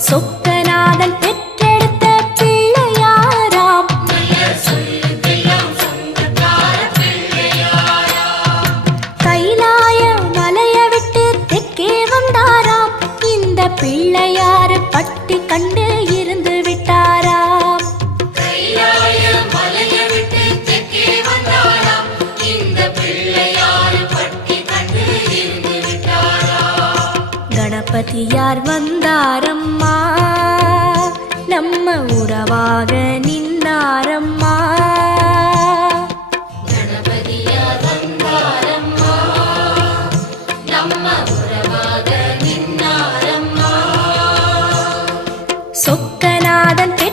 சொக்கநாதன் பெற்றெடுத்த பிள்ளையாராம். கைலாய மலைய விட்டு தெற்கே வந்தாராம். இந்த பிள்ளையாரு பட்டி கண்டு இருந்து விட்டாராம். கணபதியார் வந்தாரம்மா, நம்ம உறவாக நின்னாரம்மா. கணபதியார் வந்தாரம்மா, நம்ம உறவாக நின்னாரம்மா. சொக்கநாதன்